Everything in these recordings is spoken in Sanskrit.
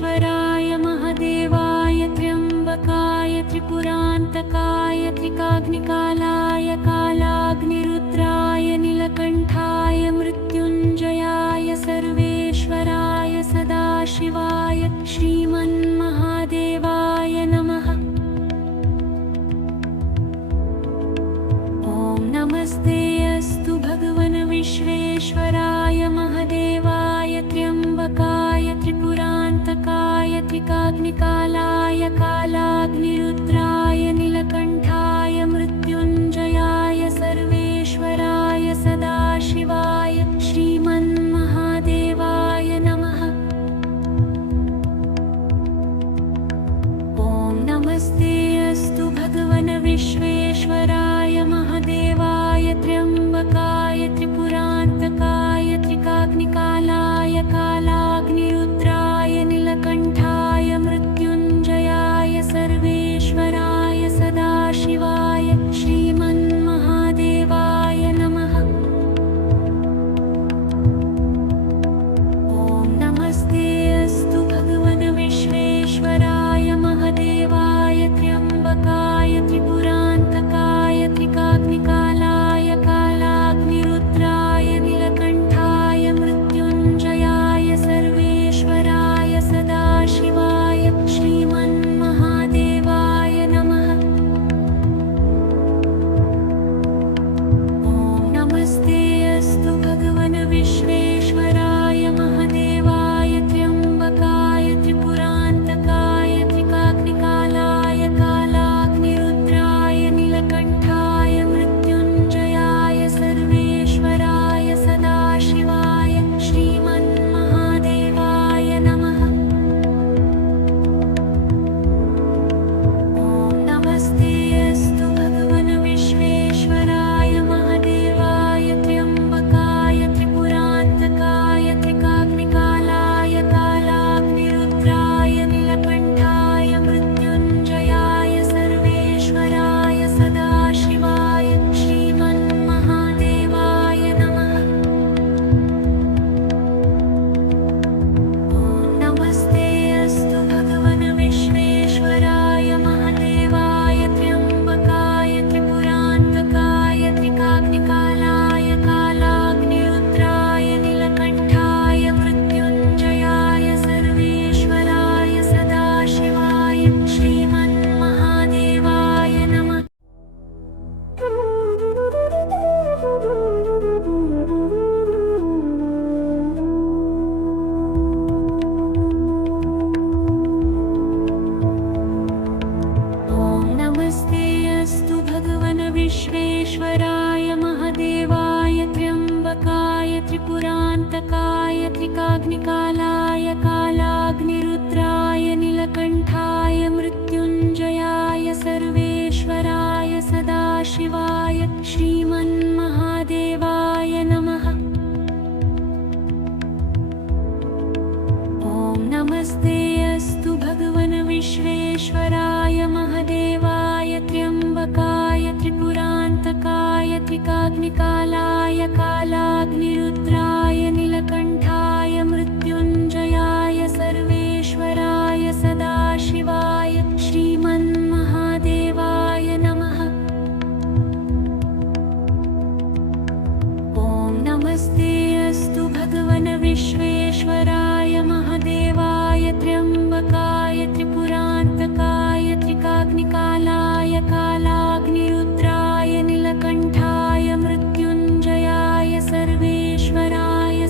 सर्वेश्वराय महादेवाय त्र्यंबकाय त्रिपुरान्तकाय त्रिकाग्निकालाय कालाग्निरुद्राय नीलकण्ठाय मृत्युञ्जयाय सर्वेश्वराय सदाशिवाय श्रीमन्महादेवाय नमः। ॐ नमस्ते अस्तु भगवन् विश्वेश्वराय महादेवाय त्र्यंबकाय त्रिपुरान्तकाय त्रिकाग्निकालाय कालाग्निरुद्राय नीलकण्ठाय मृत्युञ्जयाय सर्वेश्वराय सदाशिवाय श्रीमन्महादेवाय नमः। ॐ नमस्ते अस्तु भगवन् विश्वेश्वराय महादेवाय त्र्यंबकाय त्रिपुरान्तकाय त्रिकाग्निकालाय कालाग्निरुद्राय नीलकण्ठाय मृत्युञ्जयाय सर्वेश्वराय सदाशिवाय श्रीमन्महादेवाय नमः। ॐ नमस्ते अस्तु भगवन् विश्वेश्वराय महादेवाय त्र्यंबकाय त्रिपुरान्तकाय त्रिकाग्निकालाय कालाग्निरुद्राय नीलकण्ठाय मृत्युञ्जयाय सर्वेश्वराय सदाशिवाय श्रीमन्महादेवाय नमः। ॐ नमस्ते अस्तु भगवन् विश्वेश्वराय महादेवाय त्र्यंबकाय त्रिपुरान्तकाय त्रिकाग्निकालाय कालाग्निरुद्राय नीलकण्ठाय मृत्युञ्जयाय सर्वेश्वराय सदाशिवाय श्रीमन्महादेवाय नमः। ॐ नमस्ते अस्तु भगवन् विश्वेश्वराय महादेवाय त्र्यंबकाय त्रिपुरान्तकाय त्रिकाग्निकालाय कालाग्निरुद्राय नीलकण्ठाय मृत्युञ्जयाय सर्वेश्वराय सदाशिवाय श्रीमन्महादेवाय नमः। ॐ नमस्ते अस्तु भगवन् विश्वेश्वराय महादेवाय त्र्यंबकाय त्रिपुरान्तकाय त्रिकाग्निकालाय कालाग्निरुद्राय नीलकण्ठाय मृत्युञ्जयाय सर्वेश्वराय सदाशिवाय श्रीमन्महादेवाय नमः। ॐ नमस्ते अस्तु भगवन् विश्वेश्वराय महादेवाय त्र्यंबकाय त्रिपुरान्तकाय त्रिकाग्निकालाय कालाग्निरुद्राय नीलकण्ठाय मृत्युञ्जयाय सर्वेश्वराय सदाशिवाय श्रीमन्महादेवाय नमः। ॐ नमस्ते अस्तु भगवन् विश्वेश्वराय महादेवाय त्र्यंबकाय त्रिपुरान्तकाय त्रिकाग्निकालाय कालाग्निरुद्राय नीलकण्ठाय मृत्युञ्जयाय सर्वेश्वराय सदाशिवाय श्रीमन्महादेवाय नमः। ॐ नमस्ते अस्तु भगवन् विश्वेश्वराय महादेवाय त्र्यंबकाय त्रिपुरान्तकाय त्रिकाग्निकालाय कालाग्निरुद्राय नीलकण्ठाय मृत्युञ्जयाय सदाशिवाय श्रीमन्महादेवाय नमः। ॐ नमस्ते अस्तु भगवन् विश्वेश्वराय महादेवाय त्र्यंबकाय त्रिपुरान्तकाय त्रिकाग्निकालाय कालाग्निरुद्राय नीलकण्ठाय मृत्युञ्जयाय सर्वेश्वराय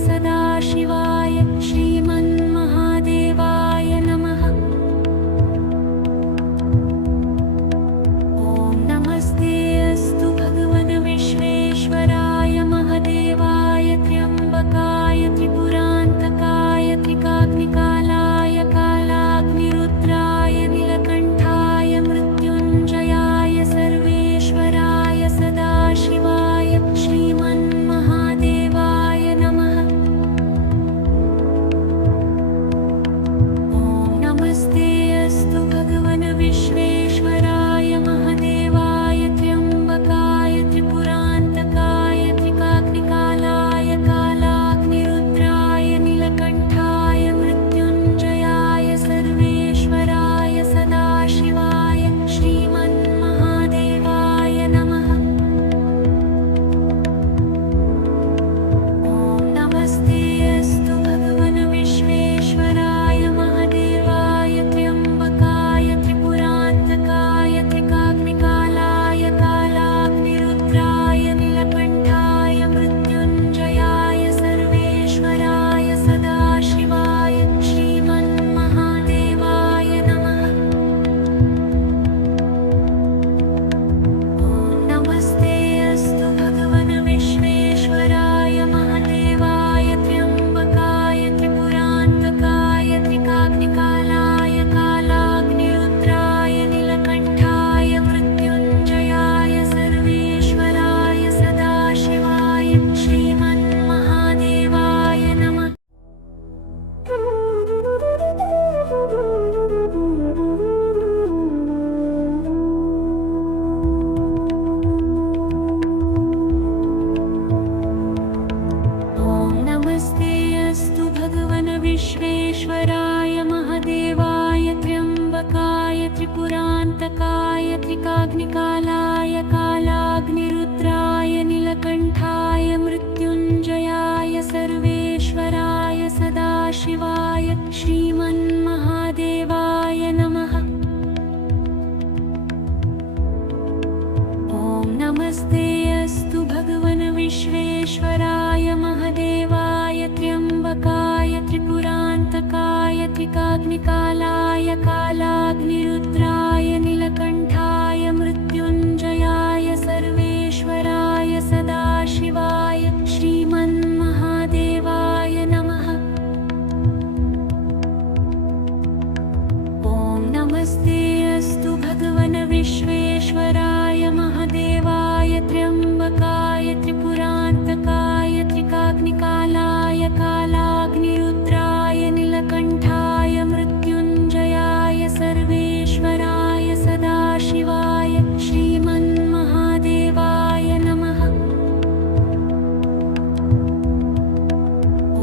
विश्वेश्वराय महादेवाय त्र्यम्बकाय त्रिपुरान्तकाय त्रिकाग्निकालाय कालाग्निरुद्राय नीलकण्ठाय मृत्युञ्जयाय सर्वेश्वराय सदाशिवाय श्रीमन्महादेवाय नमः। ॐ नमस्ते अस्तु भगवन् विश्वेश्वराय महादेवाय त्र्यम्बकाय त्रिपुरान्तकाय त्रिकाग्निकालाय कालाग्निरुद्राय नीलकण्ठाय मृत्युञ्जयाय सर्वेश्वराय सदाशिवाय श्रीमन्महादेवाय नमः। ॐ नमस्ते अस्तु भगवन् विश्वेश्वराय महादेवाय त्र्यम्बकाय त्रिपुरान्तकाय त्रिकाग्निकालाय कालाग्निरुद्राय नीलकण्ठाय मृत्युञ्जयाय सर्वेश्वराय सदाशिवाय श्रीमन्महादेवाय नमः।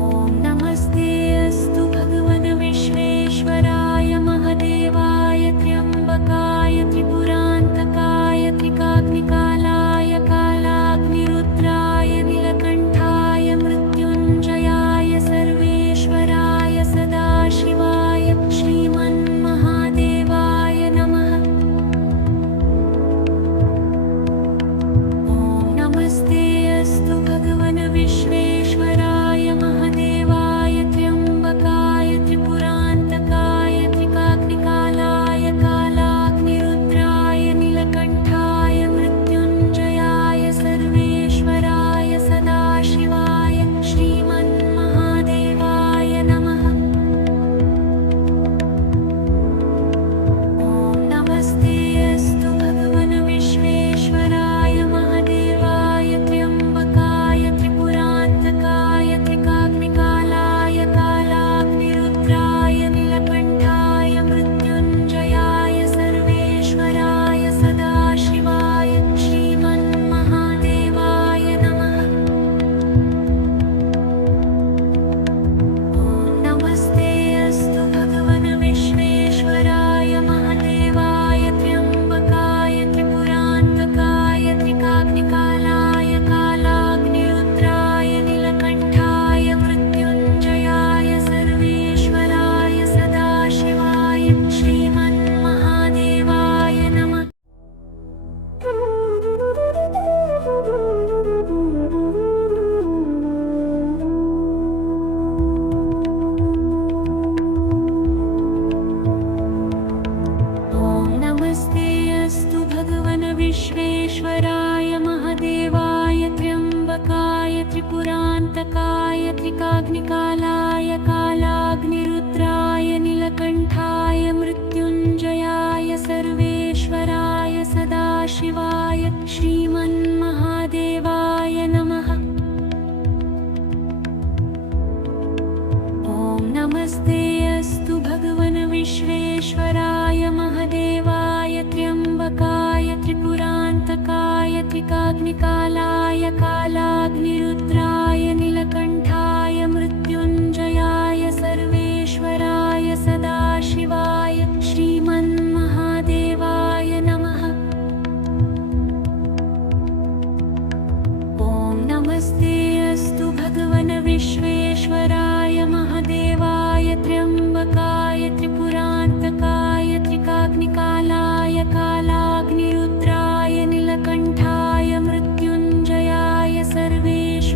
ॐ नमस्ते अस्तु भगवन् विश्वेश्वराय महादेवाय त्र्यम्बकाय त्रिपुरान्तकाय त्रिकाग्निकालाय कालाग्निरुद्राय नीलकण्ठाय मृत्युञ्जयाय सर्वेश्वराय सदाशिवाय श्रीमन्महादेवाय नमः। ॐ नमस्ते अस्तु भगवन् विश्वेश्वराय महादेवाय त्र्यम्बकाय त्रिपुरान्तकाय त्रिकाग्निकालाय कालाग्निरुद्राय नीलकण्ठाय मृत्युञ्जयाय सर्वेश्वराय सदाशिवाय श्रीमन्महादेवाय नमः। ॐ नमस्ते अस्तु भगवन् विश्वेश्वराय महादेवाय त्र्यम्बकाय त्रिपुरान्तकाय त्रिकाग्निकालाय कालाग्निरुद्राय नीलकण्ठाय मृत्युञ्जयाय सर्वेश्वराय सदाशिवाय श्रीमन्महादेवाय नमः। ॐ नमस्ते अस्तु भगवन् विश्वेश्वराय महादेवाय त्र्यम्बकाय त्रिपुरान्तकाय त्रिकाग्निकालाय कालाग्निरुद्राय नीलकण्ठाय मृत्युञ्जयाय सर्वेश्वराय सदाशिवाय श्रीमन्महादेवाय नमः। ॐ नमस्ते अस्तु भगवन् विश्वेश्वराय महादेवाय त्र्यम्बकाय त्रिपुरान्तकाय त्रिकाग्निकालाय कालाग्निरुद्राय नीलकण्ठाय मृत्युञ्जयाय सर्वेश्वराय सदाशिवाय श्रीमन्महादेवाय नमः। ॐ नमस्ते अस्तु भगवन् विश्वेश्वराय महादेवाय त्र्यम्बकाय त्रिपुरान्तकाय त्रिकाग्निकालाय कालाग्निरुद्राय नीलकण्ठाय मृत्युञ्जयाय सर्वेश्वराय सदाशिवाय श्रीमन्महादेवाय नमः। ॐ नमस्ते अस्तु भगवन् विश्वेश्वराय महादेवाय त्र्यम्बकाय त्रिपुरान्तकाय त्रिकाग्निकालाय कालाग्निरुद्राय नीलकण्ठाय मृत्युञ्जयाय सर्वेश्वराय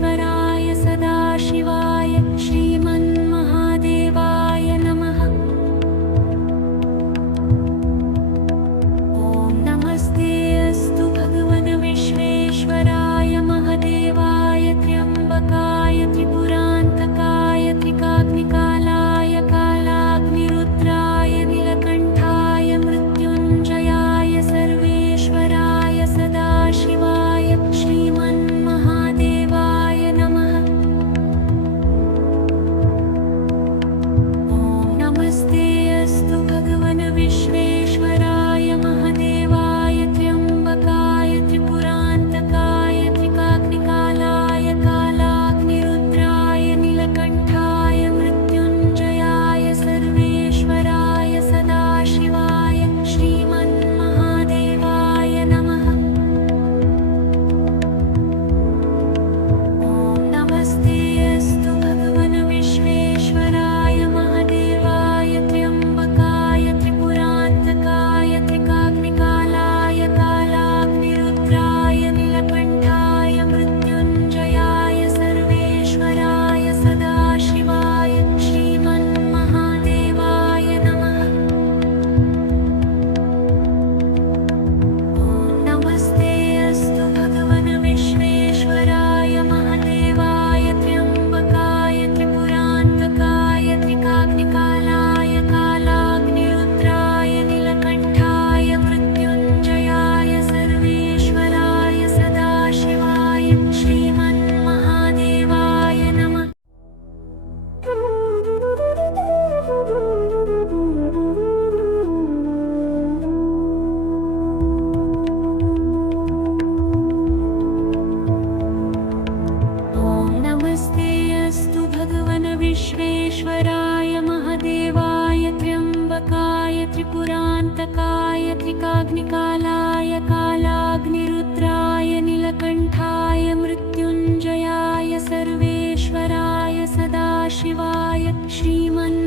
त्रिकाग्निकालाय कालाग्निरुद्राय नीलकण्ठाय मृत्युञ्जयाय सर्वेश्वराय सदाशिवाय श्रीमन्महादेवाय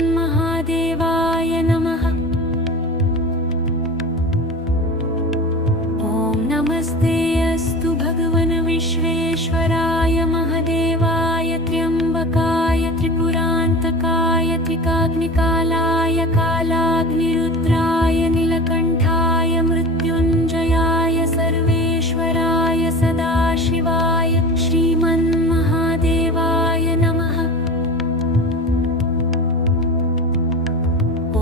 नमः। ॐ नमस्ते अस्तु भगवन् विश्वेश्वराय महादेवाय त्र्यम्बकाय त्रिपुरान्तकाय त्रिकाग्निकालाय कालाग्निरुद्राय नीलकण्ठाय मृत्युञ्जयाय सर्वेश्वराय सदाशिवाय श्रीमन्महादेवाय नमः।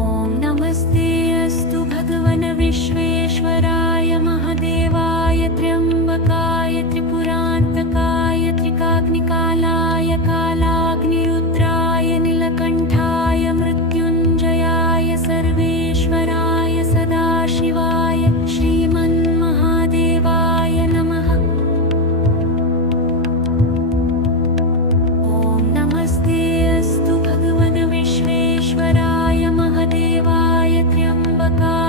ॐ नमस्ते अस्तु भगवन् विश्वेश्वराय महादेवाय त्र्यम्बकाय त्रिपुरान्तकाय त्रिकाग्निकालाय कालाग्निरुद्राय नीलकण्ठाय मृत्युञ्जयाय सर्वेश्वराय सदाशिवाय श्रीमन्महादेवाय नमः। ॐ नमस्ते अस्तु भगवन् विश्वेश्वराय महादेवाय त्र्यम्बकाय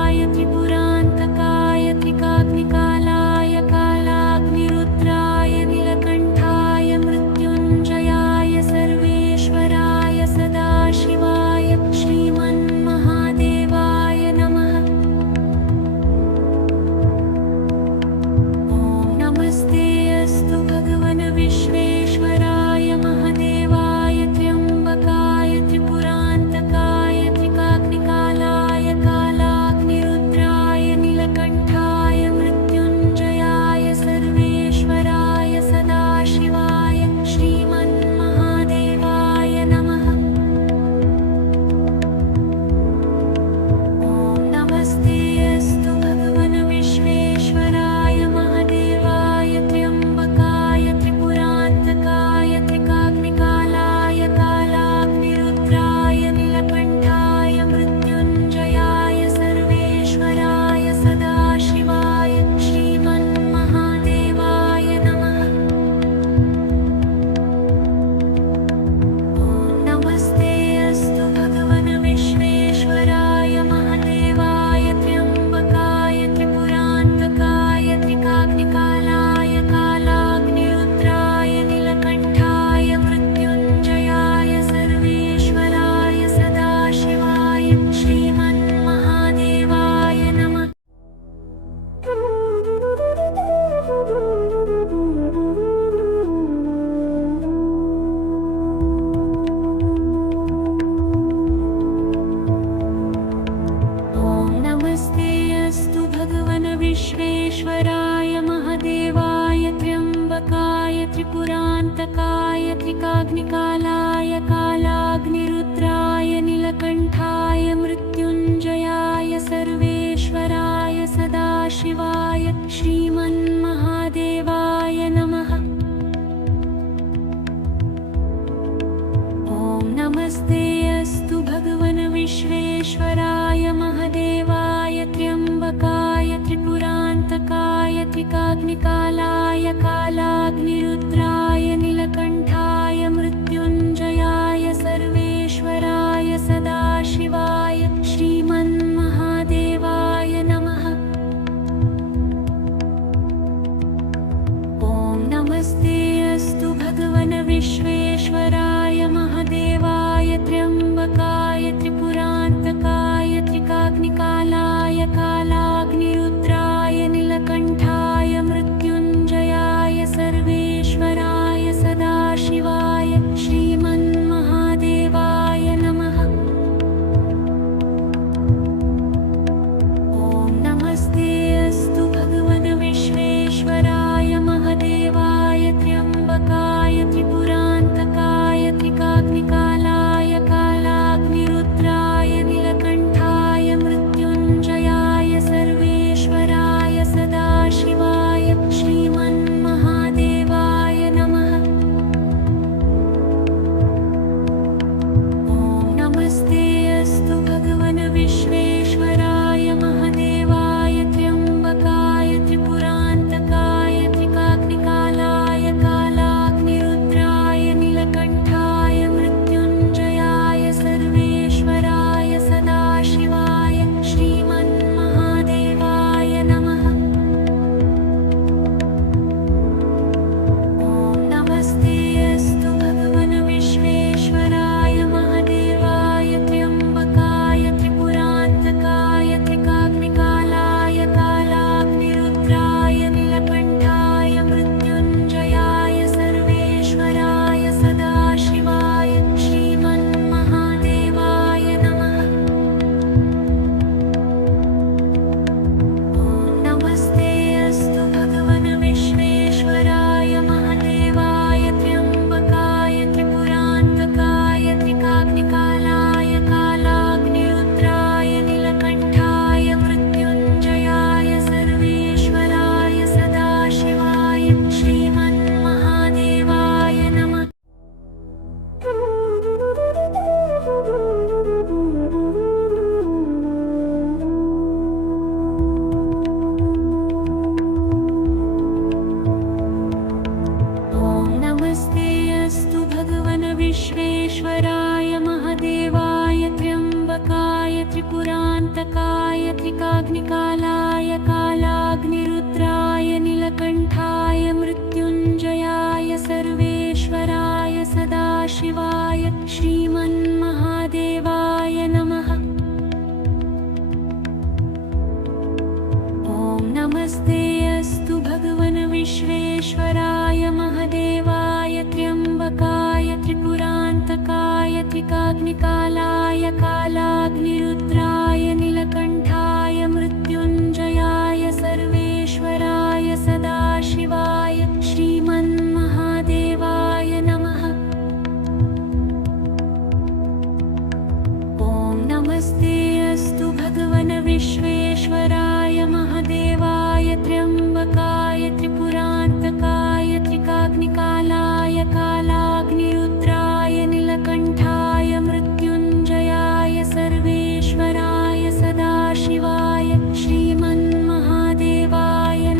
नमस्ते अस्तु भगवन् विश्वेश्वराय महादेवाय त्र्यम्बकाय त्रिपुरान्तकाय त्रिकाग्निकालाय कालाग्निरुद्राय नीलकण्ठाय मृत्युञ्जयाय सर्वेश्वराय सदाशिवाय श्रीमन्महादेवाय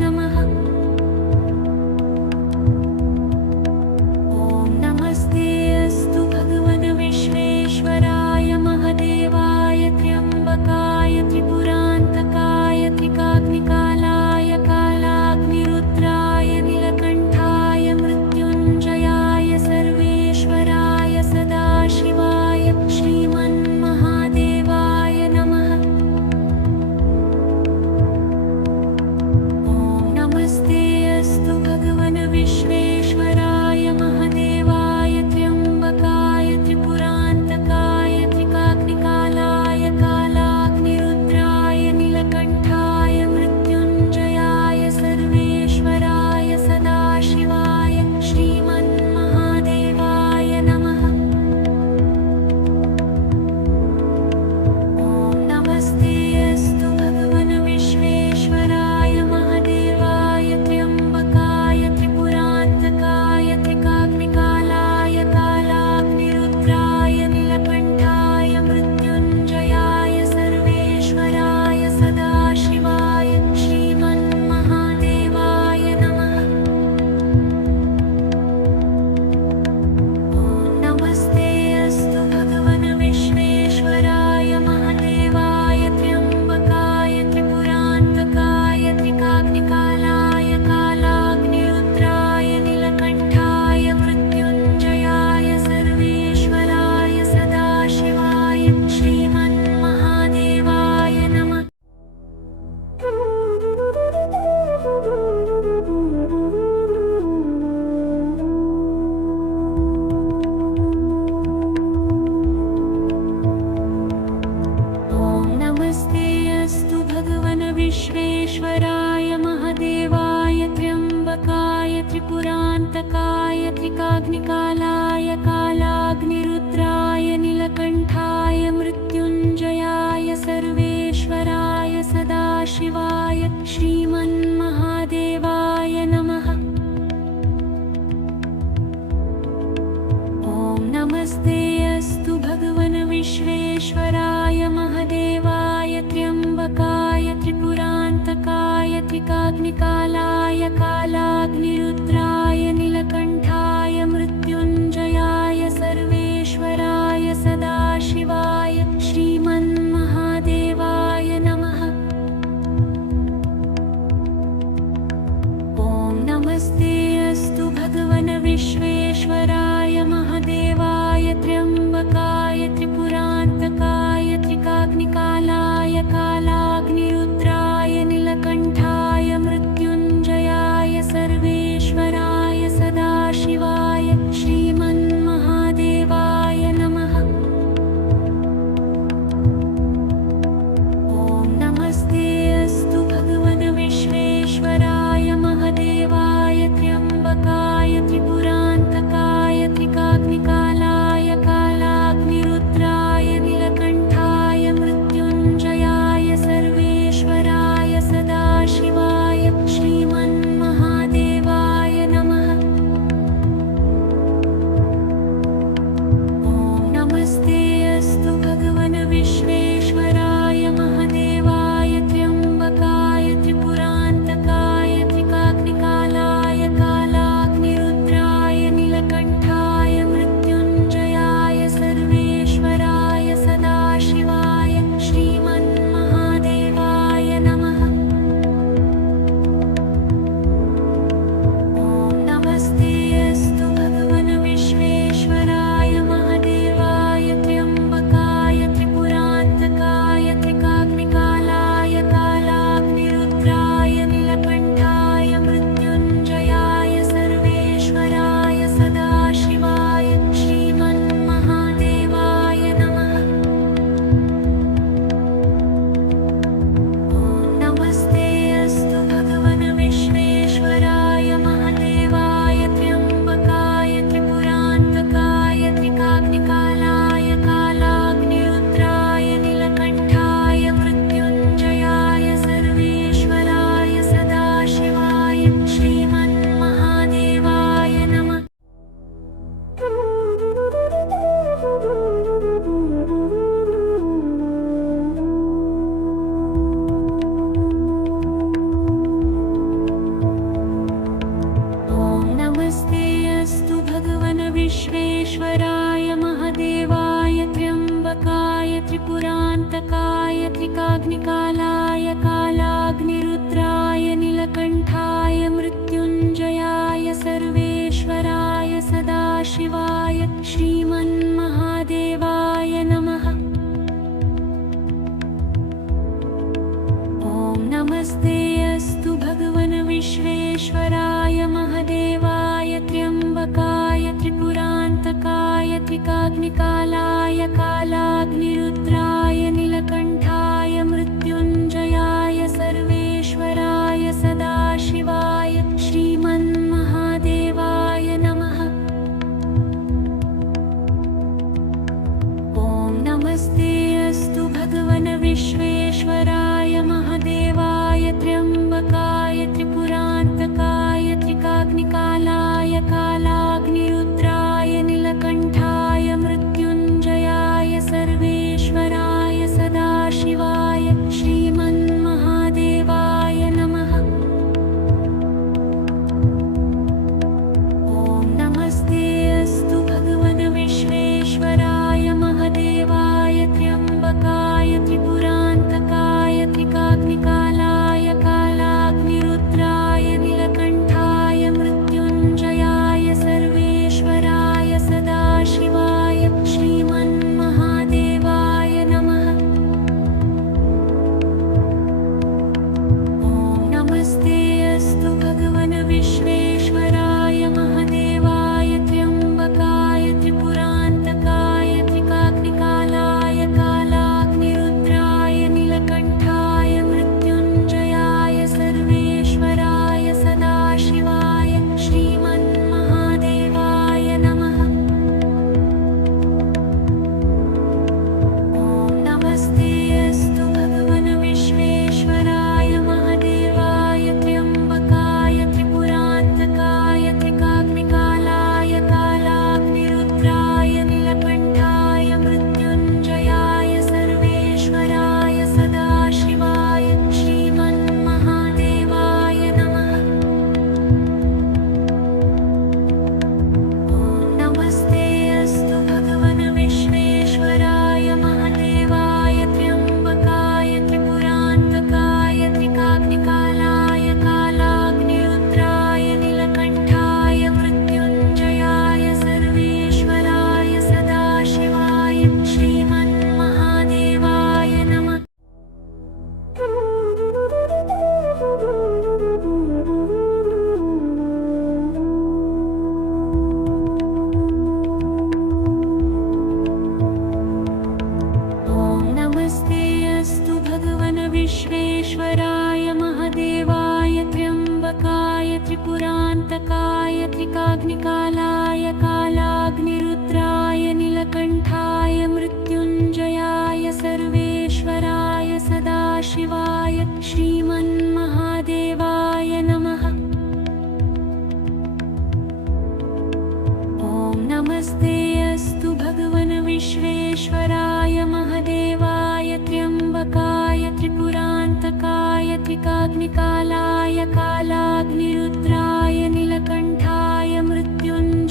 नमः। ॐ नमस्ते अस्तु भगवन् विश्वेश्वराय महादेवाय त्र्यम्बकाय त्रिपुरान्तकाय त्रिकाग्निकालाय कालाग्निरुद्राय नीलकण्ठाय मृत्युञ्जयाय सर्वेश्वराय सदाशिवाय श्रीमन्महादेवाय नमः। ॐ नमस्ते अस्तु भगवन् विश्वेश्वराय महादेवाय त्र्यम्बकाय त्रिपुरान्तकाय त्रिकाग्निकालाय कालाग्निरुद्राय नीलकण्ठाय मृत्युञ्जयाय सर्वेश्वराय सदाशिवाय श्रीमन्महादेवाय नमः। ॐ नमस्ते अस्तु भगवन् विश्वेश्वराय महादेवाय त्र्यम्बकाय त्रिपुरान्तकाय त्रिकाग्निकालाय कालाग्निरुद्राय नीलकण्ठाय मृत्युञ्जयाय सर्वेश्वराय सदाशिवाय श्रीमन्महादेवाय नमः। ॐ नमस्ते अस्तु भगवन् विश्वेश्वराय महादेवाय त्र्यम्बकाय त्रिपुरान्तकाय त्रिकाग्निकालाय कालाग्निरुद्राय नीलकण्ठाय मृत्युञ्जयाय सर्वेश्वराय सदाशिवाय श्रीमन्महादेवाय नमः। ॐ नमस्ते अस्तु भगवन् विश्वेश्वराय महादेवाय त्र्यम्बकाय त्रिपुरान्तकाय त्रिकाग्निकालाय कालाग्निरुद्राय नीलकण्ठाय मृत्युञ्जयाय सर्वेश्वराय सदाशिवाय श्रीमन्महादेवाय नमः। ॐ नमस्ते अस्तु भगवन् विश्वेश्वराय महादेवाय त्र्यम्बकाय त्रिपुरान्तकाय त्रिकाग्निकालाय कालाग्निरुद्राय नीलकण्ठाय मृत्युञ्जयाय त्रिपुरान्तकाय त्रिकाग्निकालाय कालाग्निरुद्राय नीलकण्ठाय मृत्युञ्जयाय सर्वेश्वराय सदाशिवाय श्रीमन्महादेवाय नमः। ॐ नमस्ते अस्तु भगवन् विश्वेश्वराय महादेवाय त्र्यम्बकाय त्रिपुरान्तकाय त्रिकाग्निकालाय कालाग्निरुद्राय नीलकण्ठाय मृत्युञ्जयाय सर्वेश्वराय सदाशिवाय श्रीमन्महादेवाय नमः। ॐ नमस्ते अस्तु भगवन् विश्वेश्वराय महादेवाय त्र्यम्बकाय त्रिपुरान्तकाय त्रिकाग्निकालाय कालाग्निरुद्राय नीलकण्ठाय मृत्युञ्जयाय सर्वेश्वराय सदाशिवाय श्रीमन्महादेवाय नमः। ॐ नमस्ते अस्तु भगवन् विश्वेश्वराय महादेवाय त्र्यम्बकाय त्रिपुरान्तकाय त्रिकाग्निकालाय कालाग्निरुद्राय नीलकण्ठाय मृत्युञ्जयाय सर्वेश्वराय सदाशिवाय श्रीमन्महादेवाय नमः। ॐ नमस्ते अस्तु भगवन् विश्वेश्वराय महादेवाय त्र्यम्बकाय त्रिपुरान्तकाय त्रिकाग्निकालाय कालाग्निरुद्राय नीलकण्ठाय मृत्युञ्जयाय सर्वेश्वराय सदाशिवाय श्रीमन्महादेवाय नमः। ॐ नमस्ते अस्तु भगवन् विश्वेश्वराय महादेवाय त्र्यम्बकाय त्रिपुरान्तकाय त्रिकाग्निकालाय कालाग्निरुद्राय नीलकण्ठाय मृत्युञ्जयाय सर्वेश्वराय सदाशिवाय श्रीमन्महादेवाय नमः। ॐ नमस्ते अस्तु भगवन् विश्वेश्वराय महादेवाय त्र्यम्बकाय त्रिपुरान्तकाय त्रिकाग्निकालाय कालाग्निरुद्राय नीलकण्ठाय मृत्युञ्जयाय सर्वेश्वराय सदाशिवाय श्रीमन्महादेवाय नमः। ॐ नमस्ते अस्तु भगवन् विश्वेश्वराय महादेवाय त्र्यम्बकाय त्रिपुरान्तकाय त्रिकाग्निकालाय कालाग्निरुद्राय नीलकण्ठाय मृत्युञ्जयाय सर्वेश्वराय सदाशिवाय श्रीमन्महादेवाय नमः। ॐ नमस्ते अस्तु भगवन् विश्वेश्वराय महादेवाय त्र्यम्बकाय त्रिपुरान्तकाय त्रिकाग्निकालाय कालाग्निरुद्राय नीलकण्ठाय मृत्युञ्जयाय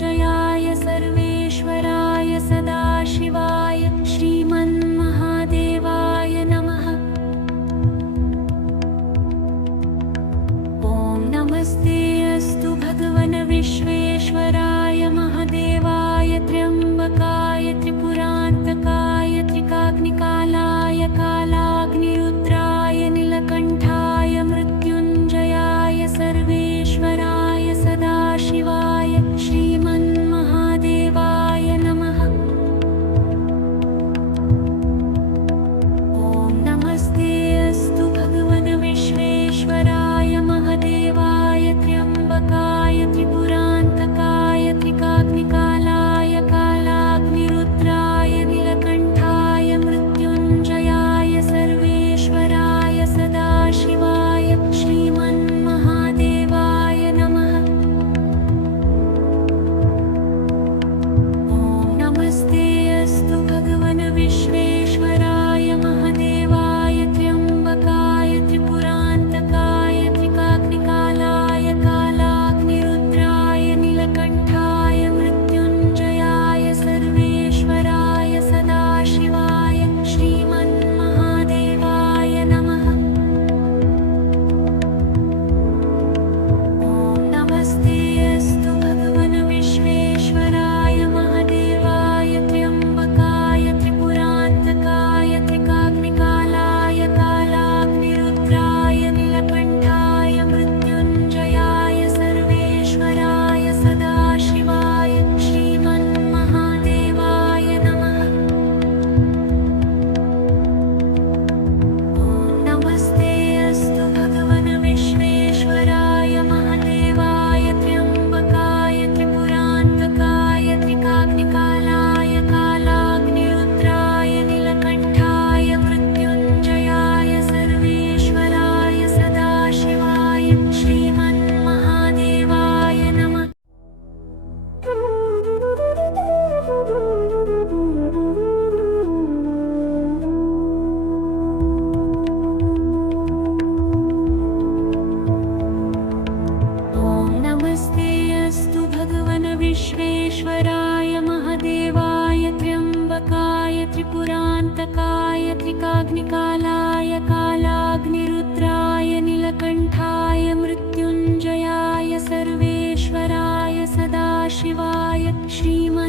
सदाशिवाय त्रिकाग्निकालाय कालाग्निरुद्राय नीलकण्ठाय मृत्युञ्जयाय सर्वेश्वराय सदाशिवाय श्रीमन्महादेवाय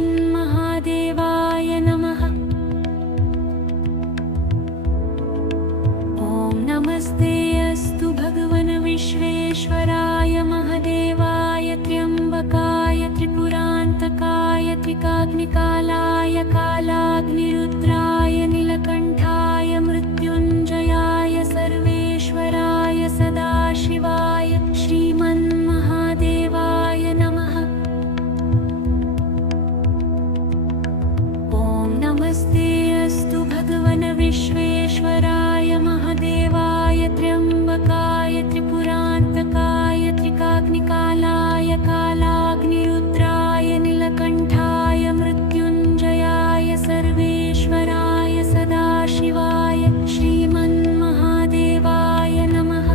नमः। ॐ नमस्ते अस्तु भगवन् विश्वेश्वराय महादेवाय त्र्यम्बकाय त्रिपुरान्तकाय त्रिकाग्निकालाय कालाग्निरुद्राय नीलकण्ठाय मृत्युञ्जयाय सर्वेश्वराय सदाशिवाय श्रीमन्महादेवाय नमः। ॐ नमस्ते अस्तु भगवन् विश्वेश्वराय महादेवाय त्र्यम्बकाय त्रिपुरान्तकाय त्रिकाग्निकालाय कालाग्निरुद्राय नीलकण्ठाय मृत्युञ्जयाय सर्वेश्वराय सदाशिवाय श्रीमन्महादेवाय नमः।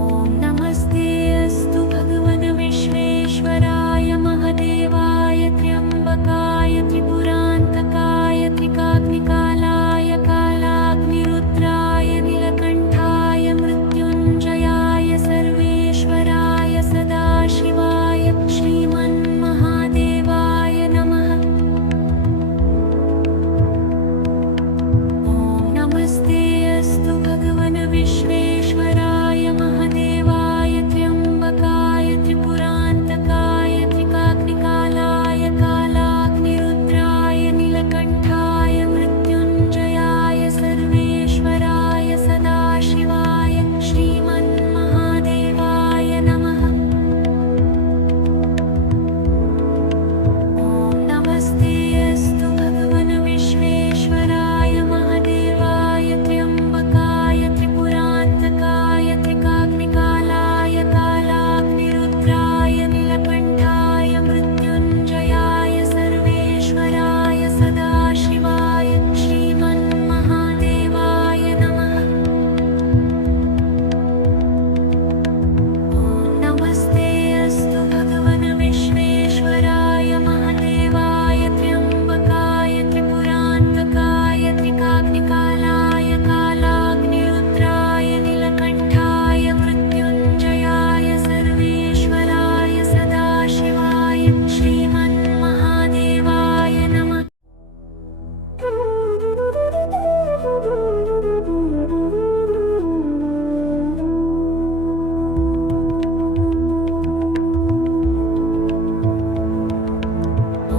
ॐ नमस्ते अस्तु भगवन् विश्वेश्वराय महादेवाय त्र्यम्बकाय त्रिपुरान्तकाय त्रिकाग्निकालाय कालाग्निरुद्राय नीलकण्ठाय मृत्युञ्जयाय सर्वेश्वराय सदाशिवाय श्रीमन्महादेवाय नमः। ॐ नमस्ते अस्तु भगवन् विश्वेश्वराय महादेवाय त्र्यम्बकाय त्रिपुरान्तकाय त्रिकाग्निकालाय कालाग्निरुद्राय नीलकण्ठाय मृत्युञ्जयाय सर्वेश्वराय सदाशिवाय श्रीमन्महादेवाय नमः। ॐ नमस्ते अस्तु भगवन् विश्वेश्वराय महादेवाय त्र्यम्बकाय त्रिपुरान्तकाय त्रिकाग्निकालाय कालाग्निरुद्राय नीलकण्ठाय मृत्युञ्जयाय सर्वेश्वराय सदाशिवाय श्रीमन्महादेवाय नमः। ॐ नमस्ते अस्तु भगवन् विश्वेश्वराय महादेवाय त्र्यम्बकाय त्रिपुरान्तकाय त्रिकाग्निकालाय कालाग्निरुद्राय नीलकण्ठाय मृत्युञ्जयाय सर्वेश्वराय सदाशिवाय श्रीमन्महादेवाय नमः।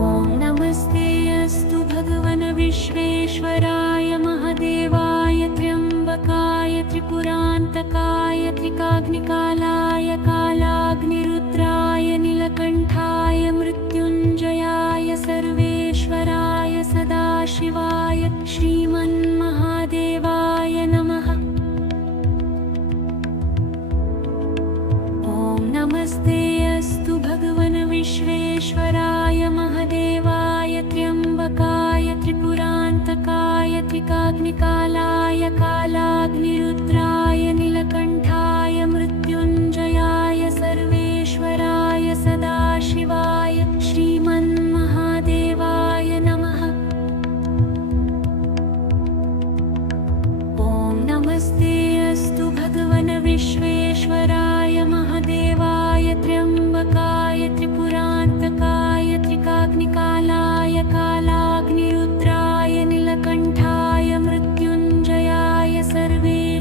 ॐ नमस्ते अस्तु भगवन् विश्वेश्वराय महादेवाय त्र्यम्बकाय त्रिपुरान्तकाय त्रिकाग्निकालाय कालाग्निरुद्राय नीलकण्ठाय मृत्युञ्जयाय सर्वेश्वराय सदाशिवाय श्रीमन्महादेवाय नमः। ॐ नमस्ते अस्तु भगवन् विश्वेश्वराय महादेवाय त्र्यम्बकाय त्रिपुरान्तकाय त्रिकाग्निकालाय कालाग्निरुद्राय नीलकण्ठाय मृत्युञ्जयाय सर्वेश्वराय सदाशिवाय श्रीमन्महादेवाय नमः। ॐ नमस्ते अस्तु भगवन् विश्वेश्वराय महादेवाय त्र्यम्बकाय त्रिपुरान्तकाय त्रिकाग्निकालाय कालाग्निरुद्राय नीलकण्ठाय मृत्युञ्जयाय सर्वेश्वराय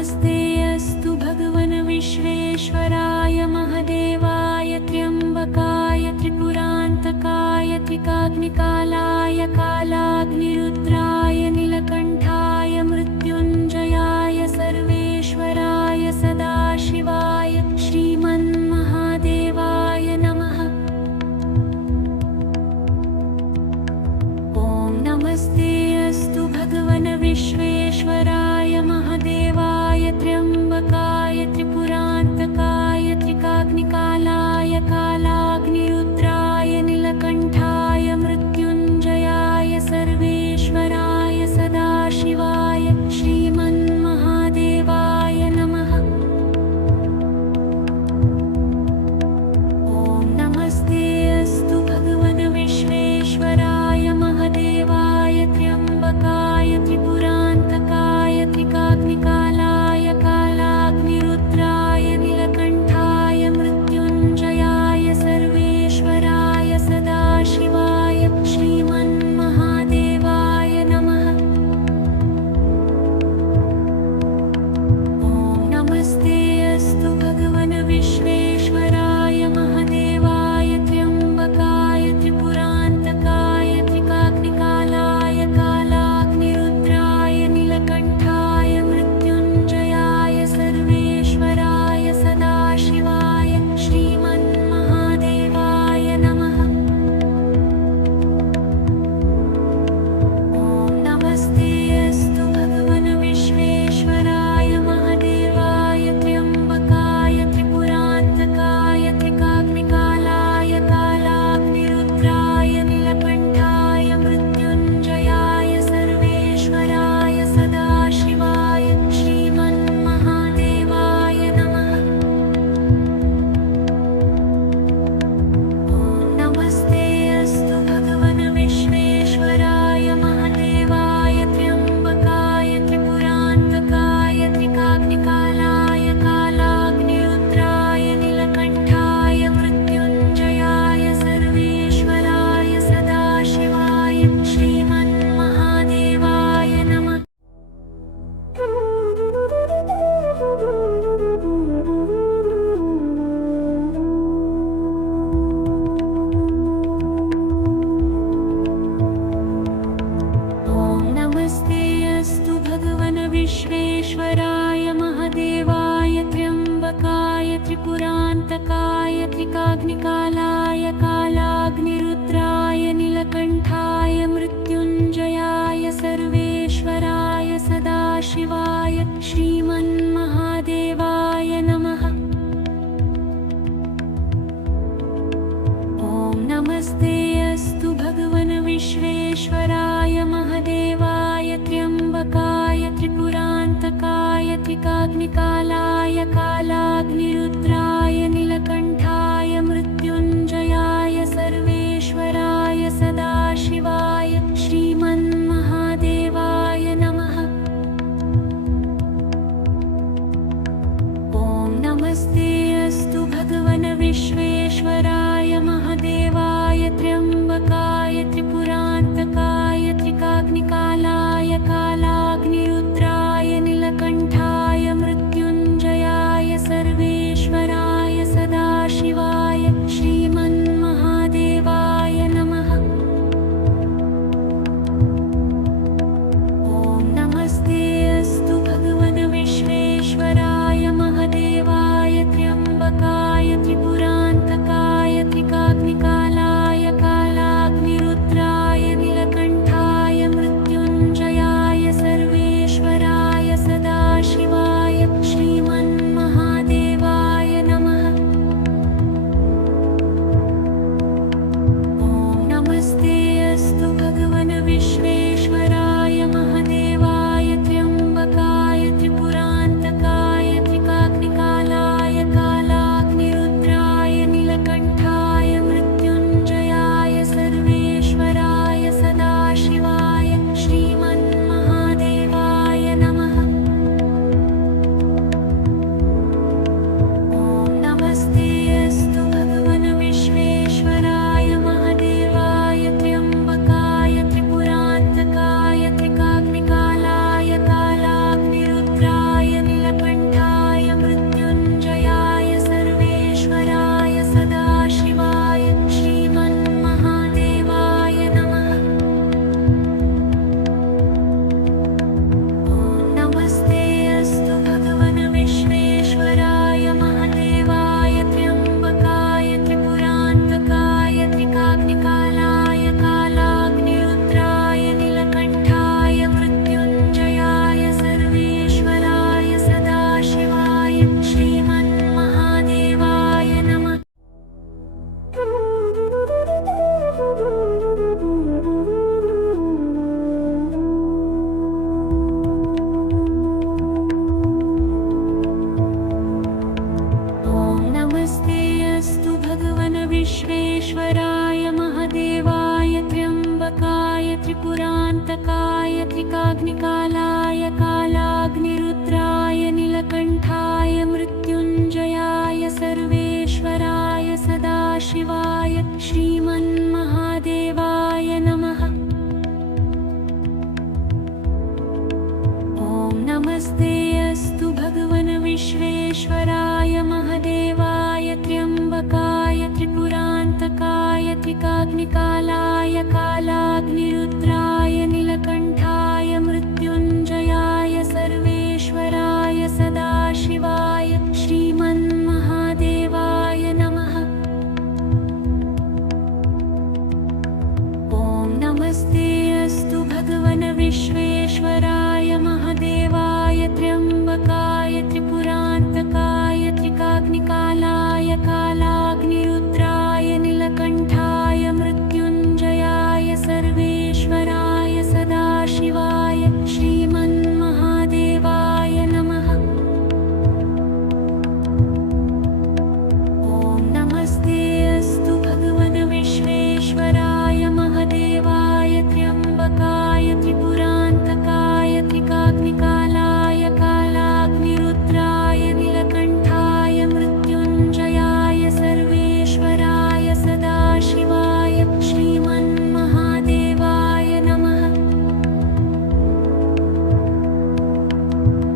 नमस्ते अस्तु भगवन् विश्वेश्वराय महादेवाय त्र्यम्बकाय त्रिपुरान्तकाय त्रिकाग्निकालाय कालाग्निरुद्राय नीलकण्ठाय मृत्युञ्जयाय सर्वेश्वराय सदाशिवाय श्रीमन्महादेवाय नमः। ॐ नमस्ते अस्तु भगवन् विश्वेश्वराय महादेवाय त्र्यम्बकाय त्रिपुरान्तकाय त्रिकाग्निकालाय कालाग्निरुद्राय नीलकण्ठाय मृत्युञ्जयाय सर्वेश्वराय सदाशिवाय श्रीमन्महादेवाय नमः। ॐ नमस्ते अस्तु भगवन् विश्वेश्वराय महादेवाय त्र्यम्बकाय त्रिपुरान्तकाय त्रिकाग्निकालाय कालाग्निरुद्राय नीलकण्ठाय मृत्युञ्जयाय सर्वेश्वराय सदाशिवाय श्रीमन्महादेवाय नमः। ॐ नमस्ते अस्तु भगवन् विश्वेश्वराय महादेवाय त्र्यम्बकाय त्रिपुरान्तकाय त्रिकाग्निकालाय कालाग्निरुद्राय नीलकण्ठाय मृत्युञ्जयाय सर्वेश्वराय सदाशिवाय श्रीमन्महादेवाय नमः। ॐ नमस्ते अस्तु भगवन् विश्वेश्वराय महादेवाय त्र्यम्बकाय त्रिपुरान्तकाय त्रिकाग्निकालाय कालाग्निरुद्राय नीलकण्ठाय मृत्युञ्जयाय सर्वेश्वराय सदाशिवाय श्रीमन्महादेवाय नमः। ॐ नमस्ते अस्तु भगवन् विश्वेश्वराय महादेवाय त्र्यम्बकाय त्रिपुरान्तकाय त्रिकाग्निकालाय कालाग्निरुद्राय नीलकण्ठाय मृत्युञ्जयाय सर्वेश्वराय सदाशिवाय श्रीमन्महादेवाय नमः। ॐ नमस्ते अस्तु भगवन् विश्वेश्वराय महादेवाय त्र्यम्बकाय त्रिपुरान्तकाय त्रिकाग्निकालाय कालाग्निरुद्राय नीलकण्ठाय मृत्युञ्जयाय सर्वेश्वराय सदाशिवाय श्रीमन्महादेवाय नमः। ॐ नमस्ते अस्तु भगवन् विश्वेश्वराय महादेवाय त्र्यम्बकाय त्रिपुरान्तकाय त्रिकाग्निकालाय कालाग्निरुद्राय नीलकण्ठाय मृत्युञ्जयाय सर्वेश्वराय सदाशिवाय श्रीमन्महादेवाय नमः। ॐ नमस्ते अस्तु भगवन् विश्वेश्वराय महादेवाय त्र्यम्बकाय त्रिपुरान्तकाय त्रिकाग्निकालाय कालाग्निरुद्राय नीलकण्ठाय मृत्युञ्जयाय सर्वेश्वराय सदाशिवाय श्रीमन्महादेवाय नमः। ॐ नमस्ते अस्तु भगवन् विश्वेश्वराय महादेवाय त्र्यम्बकाय त्रिपुरान्तकाय त्रिकाग्निकालाय कालाग्निरुद्राय नीलकण्ठाय मृत्युञ्जयाय सर्वेश्वराय सदाशिवाय श्रीमन्महादेवाय नमः। ॐ नमस्ते अस्तु भगवन् विश्वेश्वराय महादेवाय त्र्यम्बकाय त्रिपुरान्तकाय त्रिकाग्निकालाय कालाग्निरुद्राय नीलकण्ठाय मृत्युञ्जयाय सर्वेश्वराय सदाशिवाय श्रीमन्महादेवाय नमः।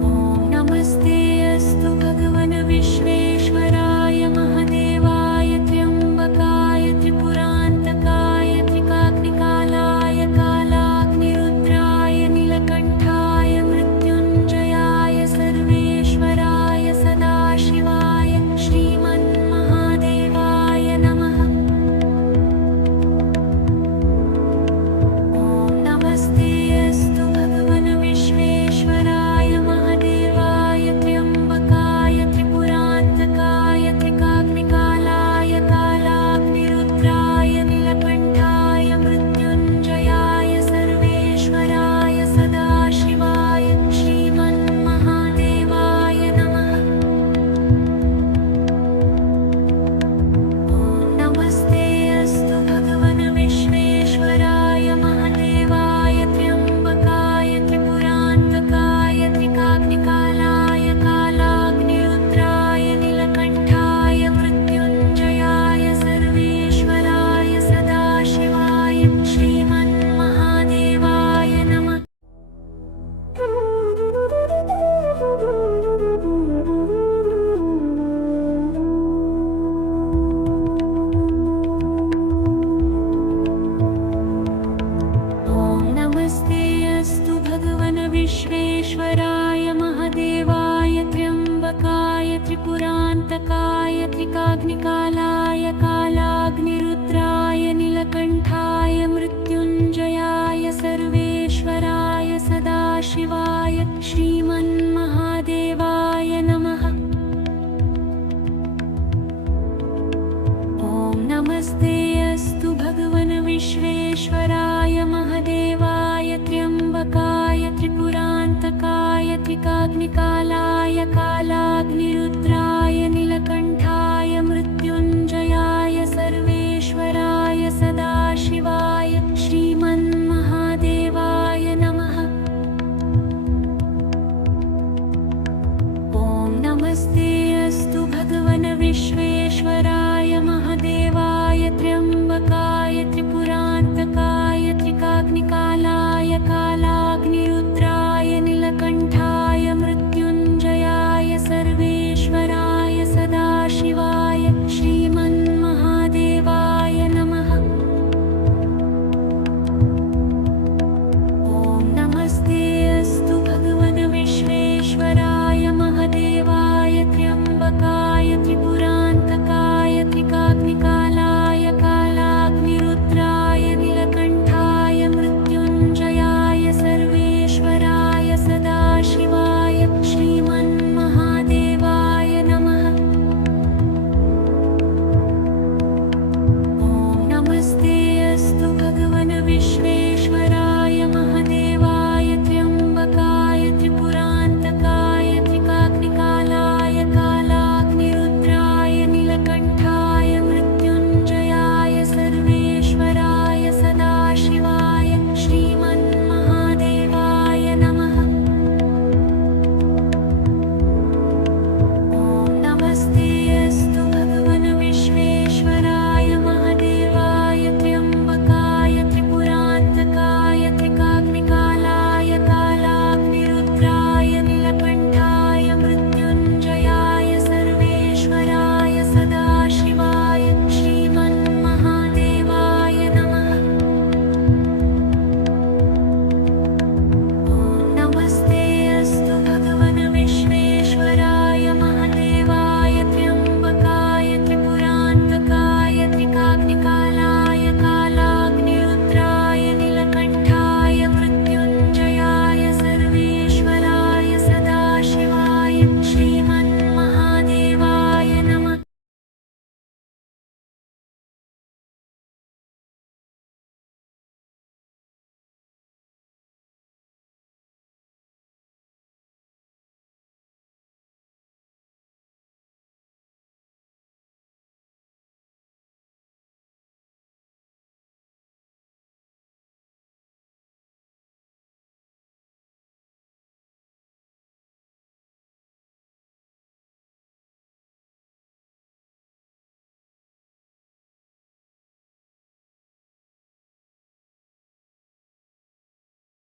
ॐ नमस्ते अस्तु भगवन् विश्वेश्वराय महादेवाय त्र्यम्बकाय त्रिपुरान्तकाय त्रिकाग्निकालाय कालाग्निरुद्राय नीलकण्ठाय मृत्युञ्जयाय सर्वेश्वराय सदाशिवाय श्रीमन्महादेवाय नमः। ॐ नमस्ते अस्तु भगवन् विश्वेश्वराय महादेवाय त्र्यम्बकाय त्रिपुरान्तकाय त्रिकाग्निकालाय कालाग्निरुद्राय नीलकण्ठाय मृत्युञ्जयाय सर्वेश्वराय सदाशिवाय श्रीमन्महादेवाय नमः। ॐ नमस्ते अस्तु भगवन् विश्वेश्वराय महादेवाय त्र्यम्बकाय त्रिपुरान्तकाय त्रिकाग्निकालाय कालाग्निरुद्राय नीलकण्ठाय मृत्युञ्जयाय सर्वेश्वराय सदाशिवाय श्रीमन्महादेवाय नमः। ॐ नमस्ते अस्तु भगवन् विश्वेश्वराय महादेवाय त्र्यम्बकाय त्रिपुरान्तकाय त्रिकाग्निकालाय कालाग्निरुद्राय नीलकण्ठाय मृत्युञ्जयाय सर्वेश्वराय सदाशिवाय श्रीमन्महादेवाय नमः। ॐ नमस्ते अस्तु भगवन् विश्वेश्वराय महादेवाय त्र्यम्बकाय त्रिपुरान्तकाय त्रिकाग्निकालाय कालाग्निरुद्राय नीलकण्ठाय मृत्युञ्जयाय सर्वेश्वराय सदाशिवाय श्रीमन्महादेवाय नमः। ॐ नमस्ते अस्तु